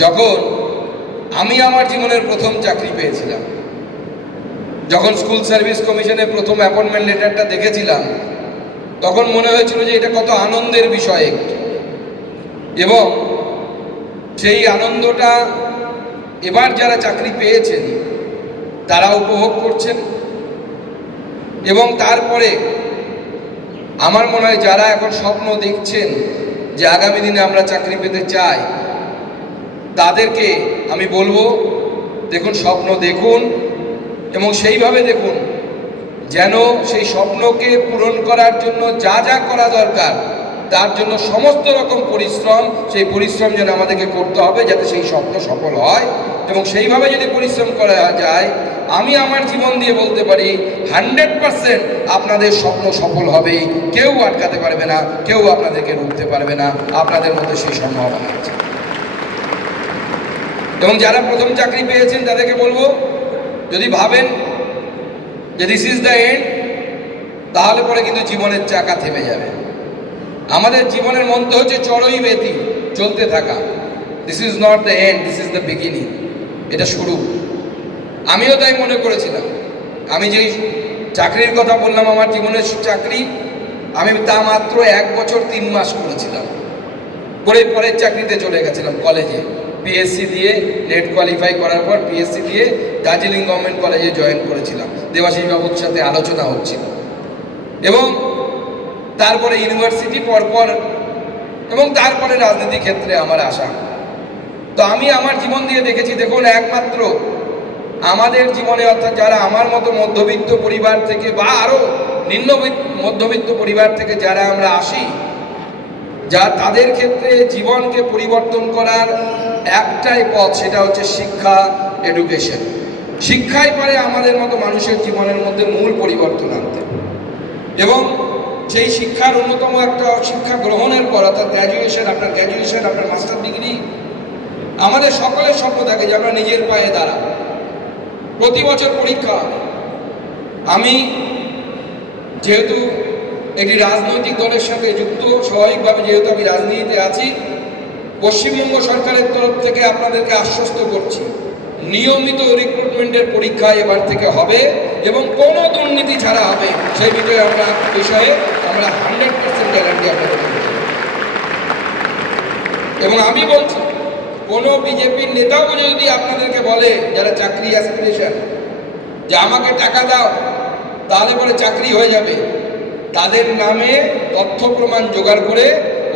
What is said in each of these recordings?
যখন আমি আমার জীবনের প্রথম চাকরি পেয়েছিলাম, যখন স্কুল সার্ভিস কমিশনের প্রথম অ্যাপয়েন্টমেন্ট লেটারটা দেখেছিলাম, তখন মনে হয়েছিল যে এটা কত আনন্দের বিষয় একটু, এবং সেই আনন্দটা এবার যারা চাকরি পেয়েছেন তারা উপভোগ করছেন। এবং তারপরে আমার মনে হয় যারা এখন স্বপ্ন দেখছেন যে আগামী দিনে আমরা চাকরি পেতে চাই, তাদেরকে আমি বলবো, দেখুন, স্বপ্ন দেখুন এবং সেইভাবে দেখুন যেন সেই স্বপ্নকে পূরণ করার জন্য যা যা করা দরকার তার জন্য সমস্ত রকম পরিশ্রম, সেই পরিশ্রম যেন আমাদেরকে করতে হবে যাতে সেই স্বপ্ন সফল হয়। এবং সেইভাবে যদি পরিশ্রম করা যায়, আমি আমার জীবন দিয়ে বলতে পারি 100% আপনাদের স্বপ্ন সফল হবে, কেউ আটকাতে পারবে না, কেউ আপনাদেরকে রুখতে পারবে না, আপনাদের মধ্যে সেই সম্ভাবনা আছে। এবং যারা প্রথম চাকরি পেয়েছেন তাদেরকে বলবো, যদি ভাবেন যে দিস ইজ দ্য এন্ড, তাহলে পরে কিন্তু জীবনের চাকা থেমে যাবে। আমাদের জীবনের মন্ত্র হচ্ছে চড়ই বেতি, চলতে থাকা। This is not the end, this is the beginning, এটা শুরু। আমিও তাই মনে করেছিলাম। আমি যেই চাকরির কথা বললাম, আমার জীবনের চাকরি, আমি তা মাত্র 1 বছর 3 মাস করেছিলাম, করে পরের চাকরিতে চলে গেছিলাম কলেজে। পিএসসি দিয়ে নেট কোয়ালিফাই করার পর পিএসসি দিয়ে দার্জিলিং গভর্নমেন্ট কলেজে জয়েন করেছিলাম, দেবাশিস বাবুর সাথে আলোচনা হচ্ছিল। এবং তারপরে ইউনিভার্সিটি পরপর, এবং তারপরে রাজনীতি ক্ষেত্রে আমার আসা। তো আমি আমার জীবন দিয়ে দেখেছি, দেখুন, একমাত্র আমাদের জীবনে, অর্থাৎ যারা আমার মতো মধ্যবিত্ত পরিবার থেকে বা আরও নিম্ন মধ্যবিত্ত পরিবার থেকে যারা আমরা আসি, যা তাদের ক্ষেত্রে জীবনকে পরিবর্তন করার একটাই পথ, সেটা হচ্ছে শিক্ষা, এডুকেশন। শিক্ষাই পারে আমাদের মতো মানুষের জীবনের মধ্যে মূল পরিবর্তন আনতে। এবং সেই শিক্ষার অন্যতম একটা শিক্ষা গ্রহণের পর, অর্থাৎ গ্র্যাজুয়েশন, আপনার মাস্টার ডিগ্রি, আমাদের সকলের স্বপ্ন থাকে যে আমরা নিজের পায়ে দাঁড়াবো। প্রতি বছর পরীক্ষা হবে। আমি যেহেতু একটি রাজনৈতিক দলের সাথে যুক্ত, স্বাভাবিকভাবে যেহেতু আমি রাজনীতিতে আছি, পশ্চিমবঙ্গ সরকারের তরফ থেকে আপনাদেরকে আশ্বস্ত করছি, নিয়মিত রিক্রুটমেন্টের পরীক্ষা এবার থেকে হবে এবং কোনো দুর্নীতি ছাড়া হবে। সেই বিষয়ে আমরা 100% গ্যারান্টি আপনাদের দেব। এবং আমি বলছি, কোনো বিজেপির নেতাও যদি আপনাদেরকে বলে, যারা চাকরি অ্যাসপিরেশন, যে আমাকে টাকা দাও তাহলে পরে চাকরি হয়ে যাবে, তাদের নামে তথ্য প্রমাণ জোগাড় করে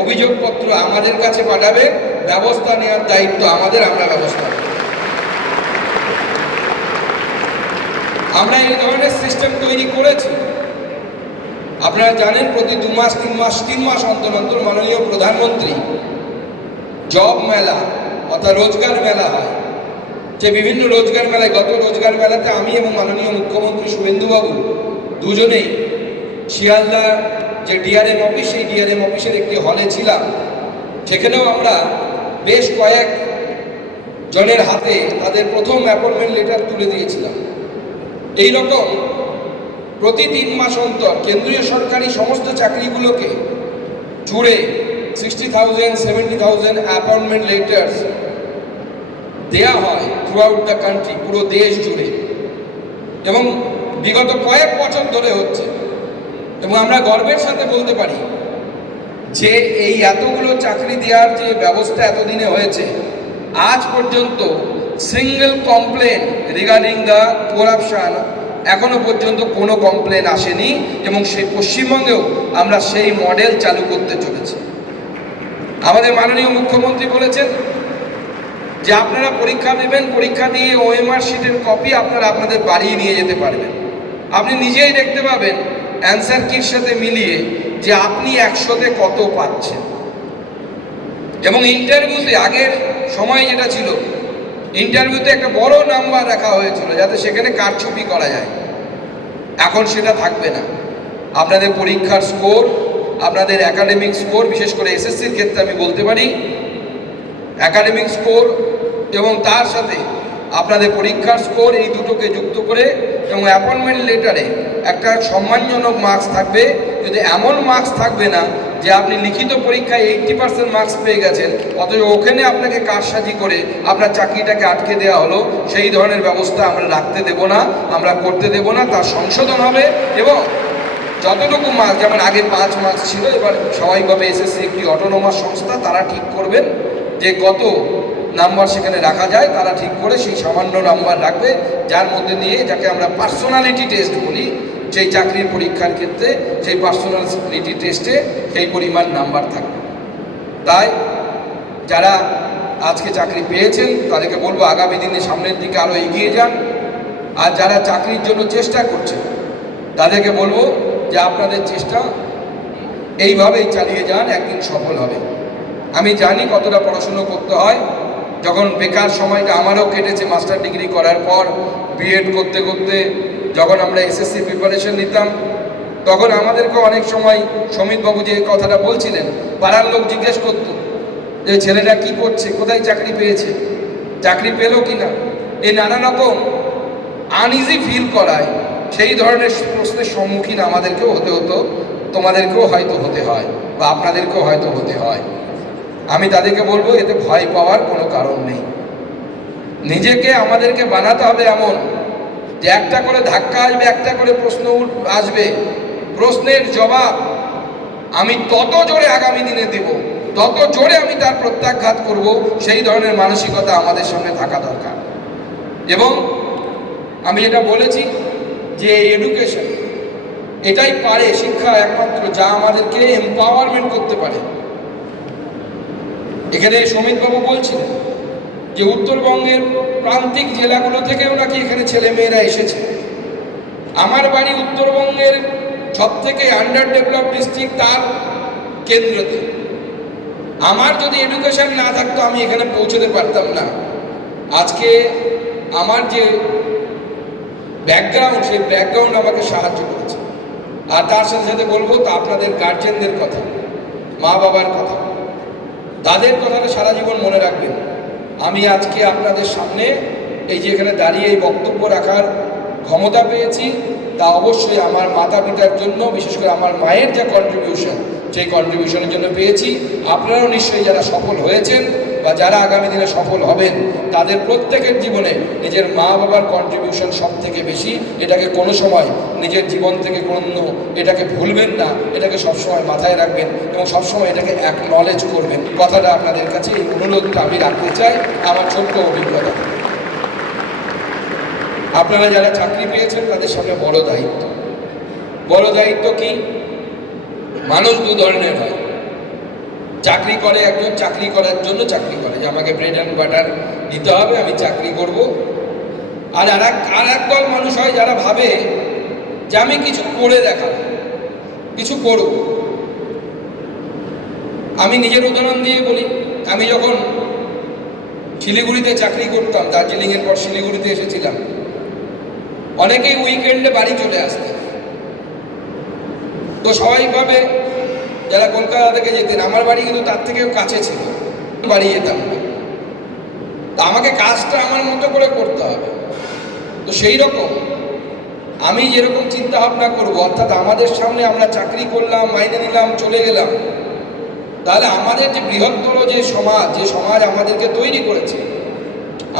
অভিযোগপত্র আমাদের কাছে পাঠাবে, ব্যবস্থা নেওয়ার দায়িত্ব আমাদের, আমরা ব্যবস্থা নেব। আমরা এই ধরনের সিস্টেম তৈরি করেছি। আপনারা জানেন, প্রতি 2 মাস 3 মাস অন্তর অন্তর মাননীয় প্রধানমন্ত্রী জব মেলা, অর্থাৎ রোজগার মেলা হয়। যে বিভিন্ন রোজগার মেলায়, গত রোজগার মেলাতে আমি এবং মাননীয় মুখ্যমন্ত্রী শুভেন্দুবাবু দুজনেই শিয়ালদা যে ডিআরএম অফিস, সেই ডিআরএম অফিসের একটি হলে ছিলাম। সেখানেও আমরা বেশ কয়েক জনের হাতে তাদের প্রথম অ্যাপয়েন্টমেন্ট লেটার তুলে দিয়েছিলাম। এই রকম প্রতি 3 মাস অন্তর কেন্দ্রীয় সরকারি সমস্ত চাকরিগুলোকে জুড়ে 60,000 70,000 অ্যাপয়েন্টমেন্ট লেটার্স দেয়া হয় থ্রু আউট দ্য কান্ট্রি, পুরো দেশ জুড়ে, এবং বিগত কয়েক বছর ধরে হচ্ছে। এবং আমরা গর্বের সাথে বলতে পারি যে এই এতগুলো চাকরি দেওয়ার যে ব্যবস্থা এতদিনে হয়েছে, আজ পর্যন্ত single complain regarding the corruption এখনো পর্যন্ত কোনো কমপ্লেন আসেনি। এবং সেই পশ্চিমবঙ্গেও আমরা সেই মডেল চালু করতে চলেছি। আমাদের মাননীয় মুখ্যমন্ত্রী বলেছেন যে আপনারা পরীক্ষা দেবেন, পরীক্ষা দিয়ে ওএমআর শিটের কপি আপনারা আপনাদের বাড়ি নিয়ে যেতে পারবেন। আপনি নিজেই দেখতে পাবেন অ্যান্সার কির সাথে মিলিয়ে যে আপনি 100-তে কত পাচ্ছেন। এবং ইন্টারভিউতে, আগের সময় যেটা ছিল, ইন্টারভিউতে একটা বড় নাম্বার রাখা হয়েছিল যাতে সেখানে কারচুপি করা যায়। এখন সেটা থাকবে না। আপনাদের পরীক্ষার স্কোর, আপনাদের একাডেমিক স্কোর, বিশেষ করে এসএসসির ক্ষেত্রে আমি বলতে পারি, একাডেমিক স্কোর এবং তার সাথে আপনাদের পরীক্ষার স্কোর, এই দুটোকে যুক্ত করে এবং অ্যাপয়েন্টমেন্ট লেটারে একটা সম্মানজনক মার্কস থাকবে কিন্তু এমন মার্কস থাকবে না যে আপনি লিখিত পরীক্ষায় 80% মার্কস পেয়ে গেছেন, অথচ ওখানে আপনাকে কারসাজি করে আপনার চাকরিটাকে আটকে দেওয়া হলো। সেই ধরনের ব্যবস্থা আমরা রাখতে দেব না, আমরা করতে দেব না। তার সংশোধন হবে এবং যতটুকু মার্কস, যেমন আগে 5 মার্কস ছিল, এবার স্বাভাবিকভাবে এসএসসি একটি অটোনোমাস সংস্থা, তারা ঠিক করবেন যে কত নাম্বার সেখানে রাখা যায়। তারা ঠিক করে সেই সামান্য নাম্বার রাখবে, যার মধ্যে দিয়ে, যাকে আমরা পার্সোনালিটি টেস্ট বলি, সেই চাকরির পরীক্ষার ক্ষেত্রে সেই পার্সোনালিটি টেস্টে সেই পরিমাণ নাম্বার থাকবে। তাই যারা আজকে চাকরি পেয়েছেন তাদেরকে বলবো আগামী দিনে সামনের দিকে আরও এগিয়ে যান। আর যারা চাকরির জন্য চেষ্টা করছেন তাদেরকে বলবো যে আপনাদের চেষ্টা এইভাবেই চালিয়ে যান, একদিন সফল হবে। আমি জানি কতটা পড়াশুনো করতে হয়। যখন বেকার সময়টা আমারও কেটেছে, মাস্টার ডিগ্রি করার পর বিএড করতে করতে যখন আমরা এসএসসি প্রিপারেশন নিতাম, তখন আমাদেরকে অনেক সময় সমিতবাবু যে কথাটা বলছিলেন, পাড়ার লোক জিজ্ঞেস করত যে ছেলেটা কি করছে, কোথায় চাকরি পেয়েছে, চাকরি পেলো কি না, এই নানা রকম আনইজি ফিল করায়। সেই ধরনের প্রশ্নের সম্মুখীন আমাদেরকেও হতে হতো, তোমাদেরকেও হয়তো হতে হয়, বা আপনাদেরকেও হয়তো হতে হয়। আমি তাদেরকে বলবো এতে ভয় পাওয়ার কোনো কারণ নেই। নিজেকে আমাদেরকে বানাতে হবে এমন যে একটা করে ধাক্কা আসবে, একটা করে প্রশ্ন আসবে, প্রশ্নের জবাব আমি তত জোরে আগামী দিনে দেব, তত জোরে আমি তার প্রত্যাঘাত করব। সেই ধরনের মানসিকতা আমাদের সামনে থাকা দরকার। এবং আমি এটা বলেছি যে এডুকেশন এটাই পারে, শিক্ষা একমাত্র যা আমাদেরকে এম্পাওয়ারমেন্ট করতে পারে। এখানে সমিতবাবু বলছিলেন যে উত্তরবঙ্গের প্রান্তিক জেলাগুলো থেকেও নাকি এখানে ছেলেমেয়েরা এসেছে। আমার বাড়ি উত্তরবঙ্গের সবথেকে আন্ডার ডেভেলপ ডিস্ট্রিক্ট, তার কেন্দ্রতে। আমার যদি এডুকেশন না থাকতো আমি এখানে পৌঁছতে পারতাম না। আজকে আমার যে ব্যাকগ্রাউন্ড, সেই ব্যাকগ্রাউন্ড আমাকে সাহায্য করেছে। আর তার সাথে সাথে বলবো তা আপনাদের গার্জেনদের কথা, মা বাবার কথা, তাদের কথাটা সারা জীবন মনে রাখবেন। আমি আজকে আপনাদের সামনে এই যে এখানে দাঁড়িয়ে এই বক্তব্য রাখার ক্ষমতা পেয়েছি, তা অবশ্যই আমার মাতা পিতার জন্য, বিশেষ করে আমার মায়ের যা কন্ট্রিবিউশন, সেই কন্ট্রিবিউশনের জন্য পেয়েছি। আপনারাও নিশ্চয়ই যারা সফল হয়েছেন বা যারা আগামী দিনে সফল হবেন, তাদের প্রত্যেকের জীবনে নিজের মা বাবার কন্ট্রিবিউশন সব থেকে বেশি। এটাকে কোনো সময় নিজের জীবন থেকে কোনো এটাকে ভুলবেন না, এটাকে সবসময় মাথায় রাখবেন এবং সবসময় এটাকে অ্যাকনলেজ করবেন। কথাটা আপনাদের কাছে, এই অনুরোধটা আমি রাখতে চাই আমার ছোট্ট অভিজ্ঞতা। আপনারা যারা চাকরি পেয়েছেন তাদের সামনে বড় দায়িত্ব। বড় দায়িত্ব কি? মানুষ দু ধরনের হয়। চাকরি করে একজন, চাকরি করার জন্য চাকরি করে, যে আমাকে ব্রেড অ্যান্ড বাটার দিতে হবে, আমি চাকরি করব। আর এক দল মানুষ হয় যারা ভাবে যে আমি কিছু করে দেখাবো, কিছু করব। আমি নিজের উদাহরণ দিয়ে বলি, আমি যখন শিলিগুড়িতে চাকরি করতাম, দার্জিলিংয়ের পর শিলিগুড়িতে এসেছিলাম, অনেকেই উইকেন্ডে বাড়ি চলে আসতেন। তো স্বাভাবিকভাবে যারা কলকাতা থেকে যেতেন, আমার বাড়ি কিন্তু তার থেকেও কাছে ছিল, বাড়ি যেতাম না। তা আমাকে কাজটা আমার মতো করে করতে হবে। তো সেই রকম আমি যেরকম চিন্তা ভাবনা করবো, অর্থাৎ আমাদের সামনে আমরা চাকরি করলাম, মাইনে নিলাম, চলে গেলাম, তাহলে আমাদের যে বৃহত্তর যে সমাজ আমাদেরকে তৈরি করেছে,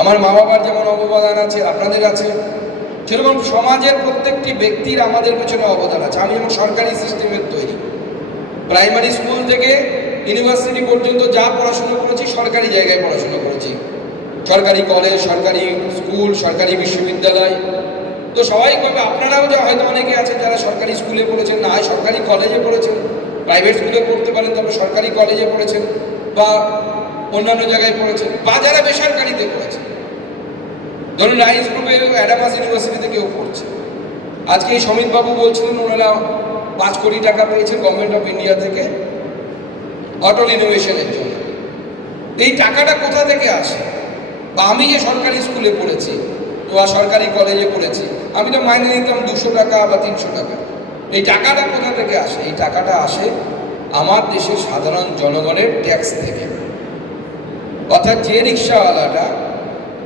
আমার মা বাবার যেমন অবদান আছে, আপনাদের আছে, সেরকম সমাজের প্রত্যেকটি ব্যক্তির আমাদের পেছনে অবদান আছে। আমি যেমন সরকারি সিস্টেমের তৈরি, প্রাইমারি স্কুল থেকে ইউনিভার্সিটি পর্যন্ত যা পড়াশুনো করেছি সরকারি জায়গায় পড়াশুনো করেছি, সরকারি কলেজ, সরকারি স্কুল, সরকারি বিশ্ববিদ্যালয়। তো স্বাভাবিকভাবে আপনারাও যা হয়তো অনেকে আছেন যারা সরকারি স্কুলে পড়েছেন, না হয় সরকারি কলেজে পড়েছেন, প্রাইভেট স্কুলে পড়তে পারেন, তবে সরকারি কলেজে পড়েছেন বা অন্যান্য জায়গায় পড়েছেন, বা যারা বেসরকারিতে পড়েছেন, ধরুন রাইস গ্রুপে অ্যাডামাস ইউনিভার্সিটিতে কেউ পড়ছে। আজকে এই সমিতবাবু বলছিলেন ওনারা 5 কোটি টাকা পেয়েছেন গভর্নমেন্ট অফ ইন্ডিয়া থেকে অটল ইনোভেশনের জন্য। এই টাকাটা কোথা থেকে আসে? বা আমি যে সরকারি স্কুলে পড়েছি বা সরকারি কলেজে পড়েছি, আমি তো মাইনে নিতাম 200 টাকা বা 300 টাকা। এই টাকাটা কোথা থেকে আসে? এই টাকাটা আসে আমার দেশের সাধারণ জনগণের ট্যাক্স থেকে। অর্থাৎ যে রিক্সাওয়ালাটা,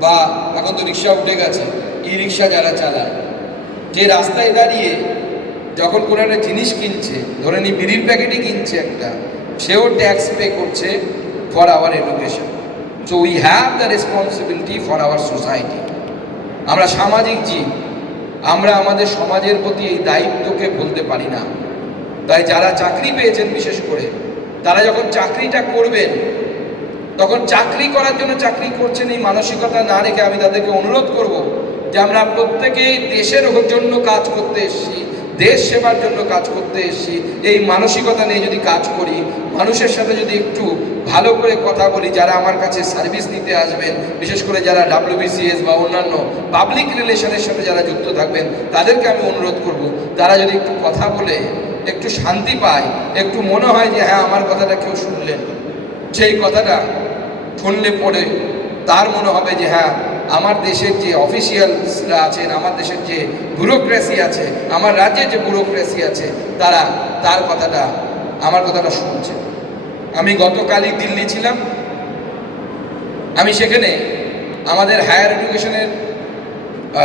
বা এখন তো রিক্সা উঠে গেছে, ই রিক্সা যারা চালায়, যে রাস্তায় দাঁড়িয়ে যখন কোনো একটা জিনিস কিনছে, ধরে নি বিড়ির প্যাকেটই কিনছে একটা, সেও ট্যাক্স পে করছে for our education. So we have the responsibility for our society. আমরা সামাজিক জীব, আমরা আমাদের সমাজের প্রতি এই দায়িত্বকে ভুলতে পারি না। তাই যারা চাকরি পেয়েছেন বিশেষ করে, তারা যখন চাকরিটা করবেন, তখন চাকরি করার জন্য চাকরি করছেন এই মানসিকতা না রেখে আমি তাদেরকে অনুরোধ করব যে আমরা প্রত্যেকেই দেশের জন্য কাজ করতে এসেছি, দেশ সেবার জন্য কাজ করতে এসেছি, এই মানসিকতা নিয়ে যদি কাজ করি, মানুষের সাথে যদি একটু ভালো করে কথা বলি, যারা আমার কাছে সার্ভিস নিতে আসবেন, বিশেষ করে যারা WBCS বা অন্যান্য পাবলিক রিলেশনের সাথে যারা যুক্ত থাকবেন, তাদেরকে আমি অনুরোধ করব তারা যদি একটু কথা বলে একটু শান্তি পায়, একটু মনে হয় যে হ্যাঁ আমার কথাটা কেউ শুনলেন, সেই কথাটা শুনলে পরে তার মনে হবে যে হ্যাঁ আমার দেশের যে অফিসিয়ালসরা আছেন, আমার দেশের যে ব্যুরোক্রেসি আছে, আমার রাজ্যের যে ব্যুরোক্রেসি আছে, তারা তার কথাটা, আমার কথাটা শুনছে। আমি গতকালই দিল্লি ছিলাম, আমি সেখানে আমাদের হায়ার এডুকেশনের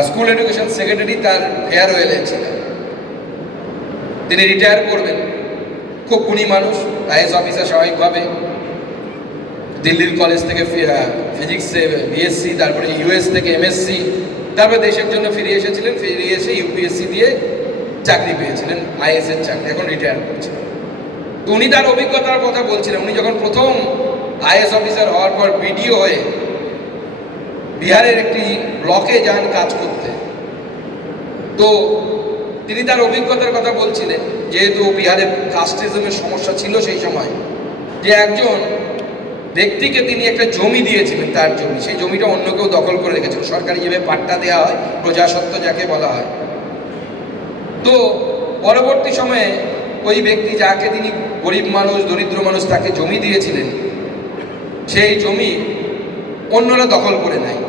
স্কুল এডুকেশন সেক্রেটারি তার ফেয়ারওয়েলে ছিলাম। তিনি রিটায়ার করবেন, খুব গুণী মানুষ, IAS অফিসার স্বাভাবিকভাবে, দিল্লির কলেজ থেকে ফিজিক্সে BSc, তারপরে US থেকে MSc, তারপরে দেশের জন্য ফিরে এসেছিলেন, ফিরে এসে UPSC দিয়ে চাকরি পেয়েছিলেন, IAS এর চাকরি, এখন রিটায়ার করছেন। তো উনি তার অভিজ্ঞতার কথা বলছিলেন। উনি যখন প্রথম IAS অফিসার হওয়ার পর BDO হয়ে বিহারের একটি ব্লকে যান কাজ করতে, তো তিনি তার অভিজ্ঞতার কথা বলছিলেন, যেহেতু বিহারে কাস্টিজমের সমস্যা ছিল সেই সময়, যে একজন ব্যক্তিকে তিনি একটা জমি দিয়েছিলেন, তার জমি, সেই জমিটা অন্য কেউ দখল করে রেখেছিল, সরকারি যেভাবে পাট্টা দেওয়া হয়, প্রজাসত্ব যাকে বলা হয়। তো পরবর্তী সময়ে ওই ব্যক্তি যাকে তিনি গরিব মানুষ, দরিদ্র মানুষ, তাকে জমি দিয়েছিলেন, সেই জমি অন্যরা দখল করে নেয়।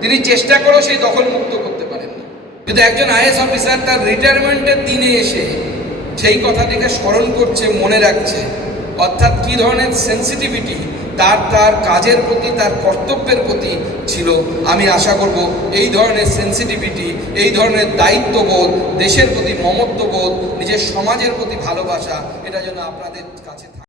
তিনি চেষ্টা করেও সেই দখল মুক্ত করতে পারেননি। কিন্তু একজন IAS অফিসার তার রিটায়ারমেন্টের দিনে এসে সেই কথাটিকে স্মরণ করছে, মনে রাখছে, অর্থাৎ কী ধরনের সেন্সিটিভিটি তার কাজের প্রতি, তার কর্তব্যের প্রতি ছিল। আমি আশা করব এই ধরনের সেন্সিটিভিটি, এই ধরনের দায়িত্ববোধ, দেশের প্রতি মমত্ববোধ, নিজের সমাজের প্রতি ভালোবাসা, এটা যেন আপনাদের কাছে থাকে।